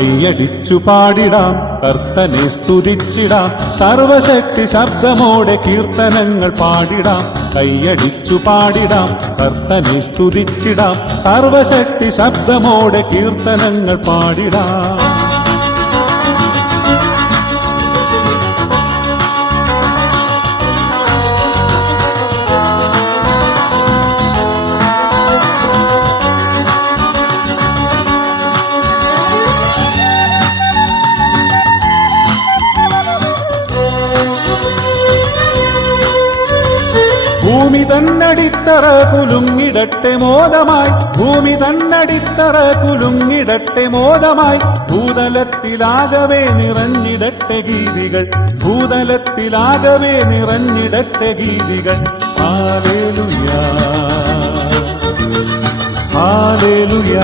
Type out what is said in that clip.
കൈയടിച്ചു പാടിടാം, കർത്തനെ സ്തുതിച്ചിടാം, സർവശക്തി ശബ്ദമോടെ കീർത്തനങ്ങൾ പാടിടാം. കൈയടിച്ചു പാടിടാം, കർത്തനെ സ്തുതിച്ചിടാം, സർവശക്തി ശബ്ദമോടെ കീർത്തനങ്ങൾ പാടിടാം. ഭൂമി തന്നടിത്തറ കുലുങ്ങിടട്ടെ മോദമായി, ഭൂമി തന്നടിത്തറ കുലുങ്ങിടട്ടെ മോദമായി, ഭൂതലത്തിലാകവേ നിറഞ്ഞിടട്ടെ ഗീതികൾ, ഭൂതലത്തിലാകവേ നിറഞ്ഞിടട്ടെ ഗീതികൾ. Hallelujah hallelujah.